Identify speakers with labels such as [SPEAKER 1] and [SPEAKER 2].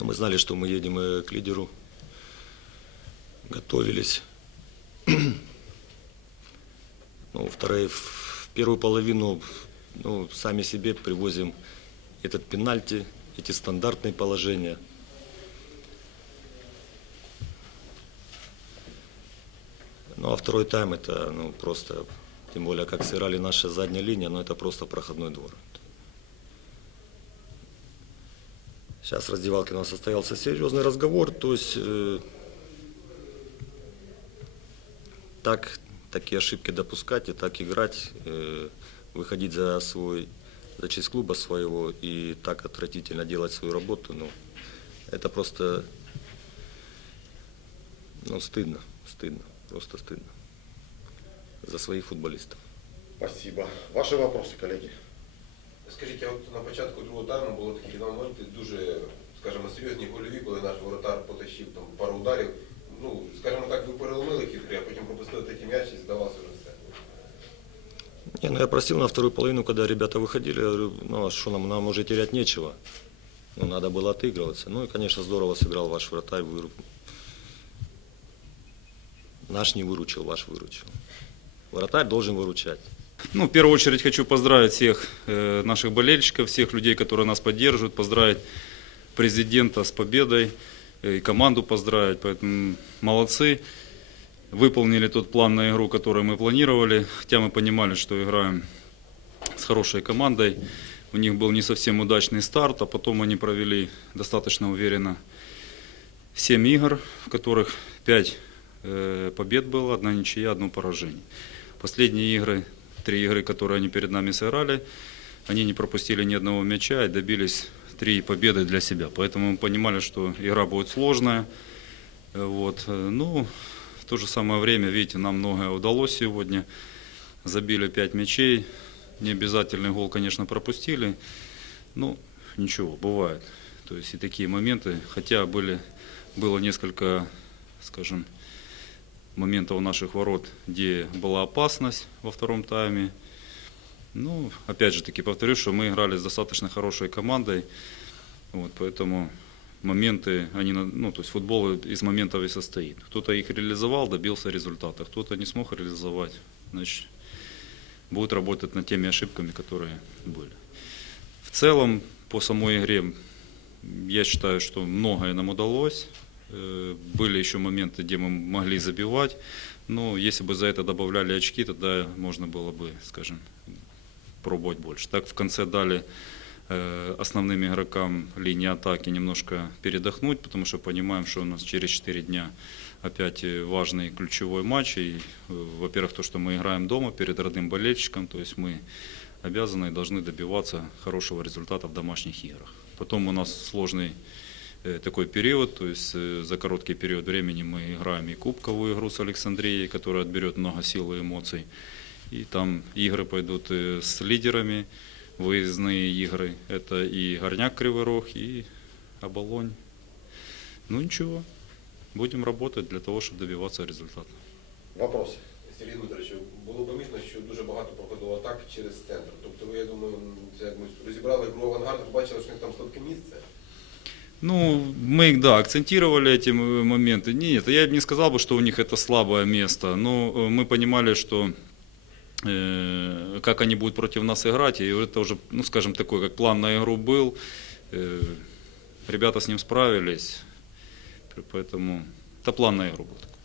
[SPEAKER 1] Мы знали, что мы едем к лидеру, готовились. Ну, вторая, в первую половину ну, сами себе привозим этот пенальти, эти стандартные положения. Ну а второй тайм это ну, просто, тем более как сыграли наша задняя линия, но это просто проходной двор. Сейчас в раздевалке у нас состоялся серьезный разговор, то есть э, так такие ошибки допускать и так играть, э, выходить за свой, за честь клуба своего и так отвратительно делать свою работу, ну, это просто, ну, стыдно, стыдно, просто стыдно за своих футболистов.
[SPEAKER 2] Спасибо. Ваши вопросы, коллеги?
[SPEAKER 3] Скажіть, а от на початку другого тайму були такі два моменти дуже, скажімо, серйозні гольові, коли наш воротар потащив там пару ударів. Ну, скажімо так, ви переломили хід гри, а потім пропустили такий м'яч і здавалося вже все.
[SPEAKER 1] Не, ну я просил на вторую половину, когда ребята выходили, я говорю, ну а что нам, нам уже терять нечего. Ну, надо было отыгрываться. Ну и, конечно, здорово сыграл ваш вратарь. выру- Наш не выручил, ваш выручил. Вратарь должен выручать.
[SPEAKER 4] Ну, в первую очередь хочу поздравить всех э, наших болельщиков, всех людей, которые нас поддерживают, поздравить президента с победой э, и команду поздравить. Поэтому молодцы. Выполнили тот план на игру, который мы планировали, хотя мы понимали, что играем с хорошей командой. У них был не совсем удачный старт, а потом они провели достаточно уверенно 7 игр, в которых 5 побед было, одна ничья, одно поражение. Последние игры, три игры, которые они перед нами сыграли, они не пропустили ни одного мяча и добились три победы для себя. Поэтому мы понимали, что игра будет сложная. Вот. Ну, в то же самое время, видите, нам многое удалось сегодня. Забили пять мячей. Необязательный гол, конечно, пропустили. Ну, ничего, бывает. То есть и такие моменты. Хотя были, было несколько, скажем, моментов у наших ворот, где была опасность во втором тайме. Ну, опять же таки повторюсь, что мы играли с достаточно хорошей командой. Вот, поэтому моменты, они, ну, то есть футбол из моментов и состоит. Кто-то их реализовал, добился результата, кто-то не смог реализовать. Значит, будет работать над теми ошибками, которые были. В целом, по самой игре, я считаю, что многое нам удалось. Э, Были еще моменты, где мы могли забивать. Но если бы за это добавляли очки, тогда можно было бы, скажем, пробовать больше. Так в конце дали э, основным игрокам линии атаки немножко передохнуть, потому что понимаем, что у нас через 4 дня опять э, важный ключевой матч. И, во-первых, то, что мы играем дома перед родным болельщиком, то есть мы обязаны и должны добиваться хорошего результата в домашних играх. Потом у нас сложный такой период, то есть э, за короткий период времени мы играем и кубковую игру с Александрией, которая отберет много сил и эмоций. И там игры пойдут э, с лидерами, выездные игры. Это и Горняк Кривый Рог, и Оболонь. Ну ничего, будем работать для того, чтобы добиваться результата.
[SPEAKER 2] Вопросы?
[SPEAKER 3] Сергій Дмитрович, було помітно, що дуже багато проходило атак через центр. Тобто ви, я думаю, це якось розібрали гру авангард, побачили, що в них там слабке місце.
[SPEAKER 4] Ну, мы, да, акцентировали эти моменты. Нет, я бы не сказал бы, что у них это слабое место. Но э, мы понимали, что э, как они будут против нас играть, и это уже, ну, скажем, такой, как план на игру был. Э, ребята с ним справились, поэтому это план на игру был такой.